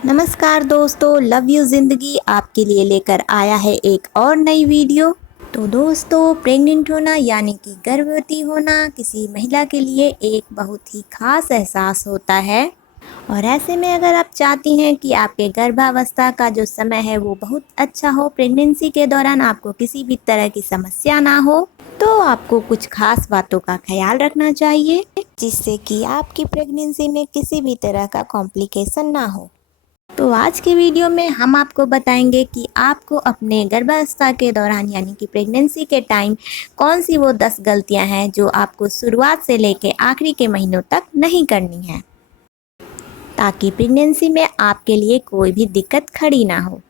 नमस्कार दोस्तों, love you ज़िंदगी आपके लिए लेकर आया है एक और नई वीडियो। तो दोस्तों, प्रेग्नेंट होना यानी कि गर्भवती होना किसी महिला के लिए एक बहुत ही ख़ास एहसास होता है। और ऐसे में अगर आप चाहती हैं कि आपके गर्भावस्था का जो समय है वो बहुत अच्छा हो, प्रेगनेंसी के दौरान आपको किसी भी तरह की समस्या ना हो, तो आपको कुछ खास बातों का ख्याल रखना चाहिए, जिससे कि आपकी प्रेगनेंसी में किसी भी तरह का कॉम्प्लिकेशन ना हो। तो आज की वीडियो में हम आपको बताएंगे कि आपको अपने गर्भावस्था के दौरान यानी कि प्रेगनेंसी के टाइम कौन सी वो 10 गलतियां हैं जो आपको शुरुआत से लेकर आखिरी के महीनों तक नहीं करनी है, ताकि प्रेगनेंसी में आपके लिए कोई भी दिक्कत खड़ी ना हो।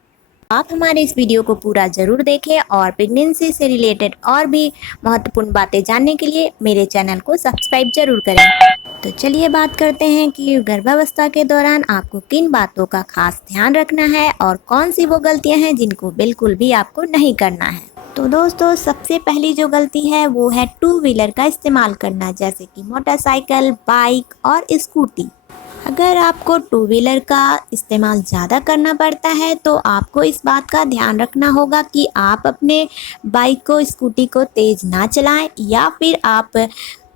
आप हमारे इस वीडियो को पूरा ज़रूर देखें और प्रेगनेंसी से रिलेटेड और भी महत्वपूर्ण बातें जानने के लिए मेरे चैनल को सब्सक्राइब जरूर करें। तो चलिए बात करते हैं कि गर्भावस्था के दौरान आपको किन बातों का खास ध्यान रखना है और कौन सी वो गलतियां हैं जिनको बिल्कुल भी आपको नहीं करना है। तो दोस्तों, सबसे पहली जो गलती है वो है टू व्हीलर का इस्तेमाल करना, जैसे कि मोटरसाइकिल, बाइक और स्कूटी। अगर आपको टू व्हीलर का इस्तेमाल ज़्यादा करना पड़ता है तो आपको इस बात का ध्यान रखना होगा कि आप अपने बाइक को, स्कूटी को तेज़ ना चलाएं, या फिर आप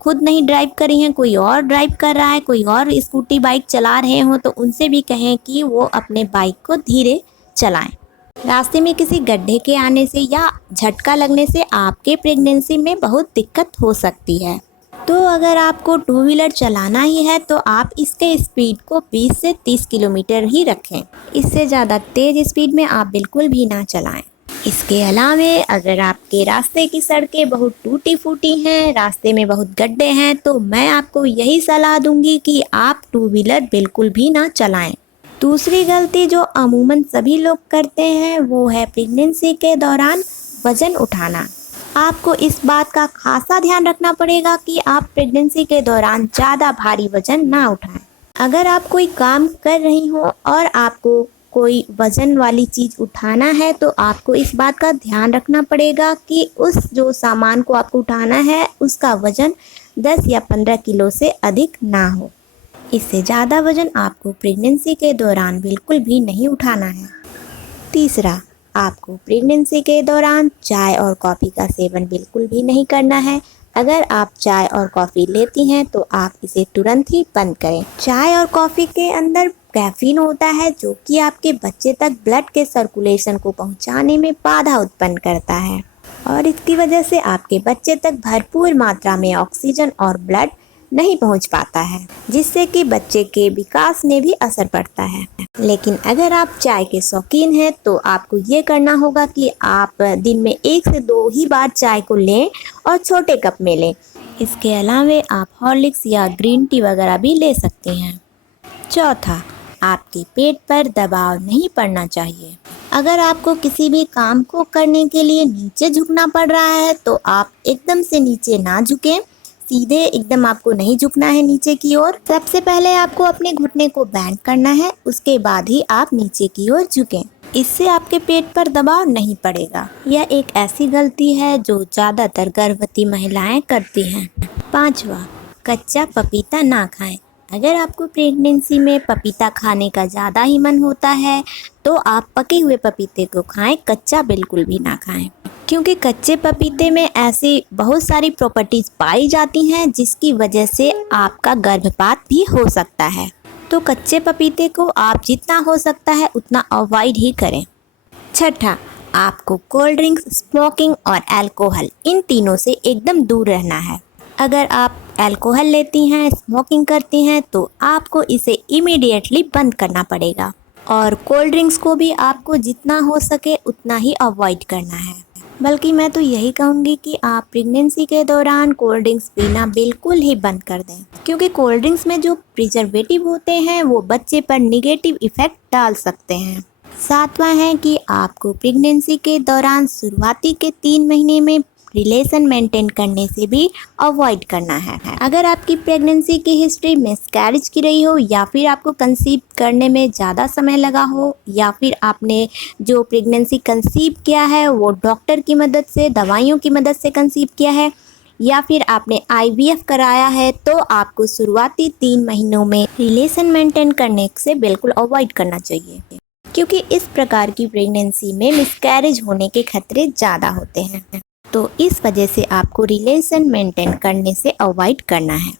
खुद नहीं ड्राइव कर रही हैं, कोई और ड्राइव कर रहा है, कोई और स्कूटी बाइक चला रहे हो तो उनसे भी कहें कि वो अपने बाइक को धीरे चलाएं। रास्ते में किसी गड्ढे के आने से या झटका लगने से आपके प्रेगनेंसी में बहुत दिक्कत हो सकती है। तो अगर आपको टू व्हीलर चलाना ही है तो आप इसके स्पीड को 20 से 30 किलोमीटर ही रखें। इससे ज़्यादा तेज़ स्पीड में आप बिल्कुल भी ना चलाएं। इसके अलावा अगर आपके रास्ते की सड़कें बहुत टूटी फूटी हैं, रास्ते में बहुत गड्ढे हैं, तो मैं आपको यही सलाह दूंगी कि आप टू व्हीलर बिल्कुल भी ना चलाएं। दूसरी गलती जो अमूमन सभी लोग करते हैं वो है प्रेगनेंसी के दौरान वज़न उठाना। आपको इस बात का खासा ध्यान रखना पड़ेगा कि आप प्रेगनेंसी के दौरान ज़्यादा भारी वज़न ना उठाएं। अगर आप कोई काम कर रही हो और आपको कोई वज़न वाली चीज़ उठाना है तो आपको इस बात का ध्यान रखना पड़ेगा कि उस जो सामान को आपको उठाना है उसका वज़न 10 या 15 किलो से अधिक ना हो। इससे ज़्यादा वज़न आपको प्रेगनेंसी के दौरान बिल्कुल भी नहीं उठाना है। तीसरा, आपको प्रेगनेंसी के दौरान चाय और कॉफ़ी का सेवन बिल्कुल भी नहीं करना है। अगर आप चाय और कॉफ़ी लेती हैं तो आप इसे तुरंत ही बंद करें। चाय और कॉफ़ी के अंदर कैफीन होता है जो कि आपके बच्चे तक ब्लड के सर्कुलेशन को पहुंचाने में बाधा उत्पन्न करता है, और इसकी वजह से आपके बच्चे तक भरपूर मात्रा में ऑक्सीजन और ब्लड नहीं पहुंच पाता है, जिससे कि बच्चे के विकास में भी असर पड़ता है। लेकिन अगर आप चाय के शौकीन हैं तो आपको ये करना होगा कि आप दिन में 1 से 2 ही बार चाय को लें और छोटे कप में लें। इसके अलावा आप हॉर्लिक्स या ग्रीन टी वगैरह भी ले सकते हैं। चौथा, आपके पेट पर दबाव नहीं पड़ना चाहिए। अगर आपको किसी भी काम को करने के लिए नीचे झुकना पड़ रहा है तो आप एकदम से नीचे ना झुकें। सीधे एकदम आपको नहीं झुकना है नीचे की ओर। सबसे पहले आपको अपने घुटने को बेंड करना है, उसके बाद ही आप नीचे की ओर झुकें। इससे आपके पेट पर दबाव नहीं पड़ेगा। यह एक ऐसी गलती है जो ज़्यादातर गर्भवती महिलाएं करती हैं। पांचवा, कच्चा पपीता ना खाएं। अगर आपको प्रेगनेंसी में पपीता खाने का ज़्यादा ही मन होता है तो आप पके हुए पपीते को खाएं, कच्चा बिल्कुल भी ना खाएं, क्योंकि कच्चे पपीते में ऐसी बहुत सारी प्रॉपर्टीज़ पाई जाती हैं जिसकी वजह से आपका गर्भपात भी हो सकता है। तो कच्चे पपीते को आप जितना हो सकता है उतना अवॉइड ही करें। छठा, आपको कोल्ड ड्रिंक्स, स्मोकिंग और अल्कोहल, इन तीनों से एकदम दूर रहना है। अगर आप अल्कोहल लेती हैं, स्मोकिंग करती हैं तो आपको इसे इमीडिएटली बंद करना पड़ेगा, और कोल्ड ड्रिंक्स को भी आपको जितना हो सके उतना ही अवॉइड करना है। बल्कि मैं तो यही कहूँगी कि आप प्रेगनेंसी के दौरान कोल्ड ड्रिंक्स पीना बिल्कुल ही बंद कर दें, क्योंकि कोल्ड ड्रिंक्स में जो प्रिजर्वेटिव होते हैं वो बच्चे पर निगेटिव इफ़ेक्ट डाल सकते हैं। सातवां है कि आपको प्रेगनेंसी के दौरान शुरुआती के 3 महीने में रिलेशन मेंटेन करने से भी अवॉइड करना है। अगर आपकी प्रेगनेंसी की हिस्ट्री मिसकैरेज की रही हो, या फिर आपको कंसीव करने में ज़्यादा समय लगा हो, या फिर आपने जो प्रेगनेंसी कंसीव किया है वो डॉक्टर की मदद से, दवाइयों की मदद से कंसीव किया है, या फिर आपने IVF कराया है तो आपको शुरुआती 3 महीनों में रिलेशन मेंटेन करने से बिल्कुल अवॉइड करना चाहिए, क्योंकि इस प्रकार की प्रेगनेंसी में मिसकैरेज होने के खतरे ज़्यादा होते हैं। तो इस वजह से आपको रिलेशन मेंटेन करने से अवॉइड करना है।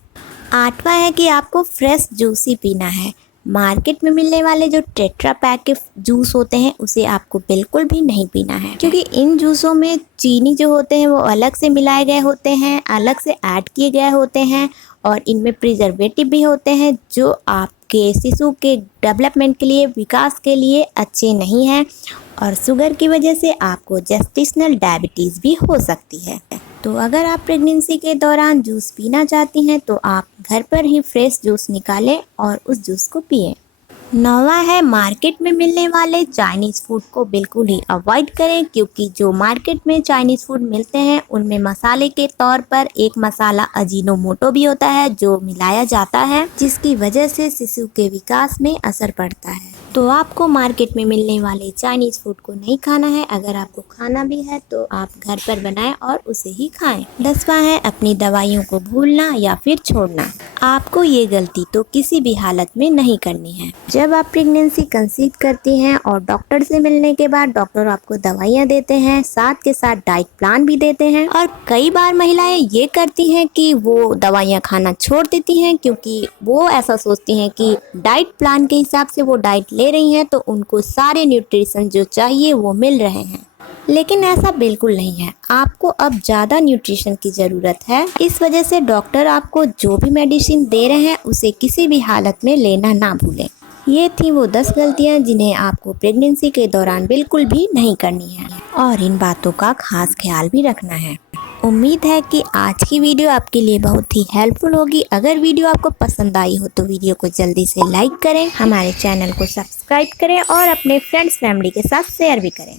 8वां है कि आपको फ्रेश जूस ही पीना है। मार्केट में मिलने वाले जो टेट्रा पैक के जूस होते हैं उसे आपको बिल्कुल भी नहीं पीना है, क्योंकि इन जूसों में चीनी जो होते हैं वो अलग से मिलाए गए होते हैं, अलग से ऐड किए गए होते हैं और इनमें प्रिजर्वेटिव भी होते हैं जो आपके शिशु के डेवलपमेंट के लिए, विकास के लिए अच्छे नहीं हैं और शुगर की वजह से आपको जेस्टेशनल डायबिटीज़ भी हो सकती है। तो अगर आप प्रेगनेंसी के दौरान जूस पीना चाहती हैं तो आप घर पर ही फ्रेश जूस निकालें और उस जूस को पिएं। 9वां है, मार्केट में मिलने वाले चाइनीज़ फूड को बिल्कुल ही अवॉइड करें, क्योंकि जो मार्केट में चाइनीज़ फूड मिलते हैं उनमें मसाले के तौर पर एक मसाला अजीनोमोटो भी होता है जो मिलाया जाता है, जिसकी वजह से शिशु के विकास में असर पड़ता है। तो आपको मार्केट में मिलने वाले चाइनीज़ फूड को नहीं खाना है। अगर आपको खाना भी है तो आप घर पर बनाएं और उसे ही खाएं। 10वां है, अपनी दवाइयों को भूलना या फिर छोड़ना। आपको ये गलती तो किसी भी हालत में नहीं करनी है। जब आप प्रेगनेंसी कंसीव करती हैं और डॉक्टर से मिलने के बाद डॉक्टर आपको दवाइयाँ देते हैं, साथ के साथ डाइट प्लान भी देते हैं और कई बार महिलाएं ये करती हैं कि वो दवाइयाँ खाना छोड़ देती हैं, क्योंकि वो ऐसा सोचती हैं कि डाइट प्लान के हिसाब से वो डाइट ले रही हैं तो उनको सारे न्यूट्रिशन जो चाहिए वो मिल रहे हैं। लेकिन ऐसा बिल्कुल नहीं है, आपको अब ज़्यादा न्यूट्रिशन की ज़रूरत है। इस वजह से डॉक्टर आपको जो भी मेडिसिन दे रहे हैं उसे किसी भी हालत में लेना ना भूलें। ये थी वो 10 गलतियाँ जिन्हें आपको प्रेगनेंसी के दौरान बिल्कुल भी नहीं करनी है और इन बातों का खास ख्याल भी रखना है। उम्मीद है कि आज की वीडियो आपके लिए बहुत ही हेल्पफुल होगी। अगर वीडियो आपको पसंद आई हो तो वीडियो को जल्दी से लाइक करें, हमारे चैनल को सब्सक्राइब करें और अपने फ्रेंड्स फैमिली के साथ शेयर भी करें।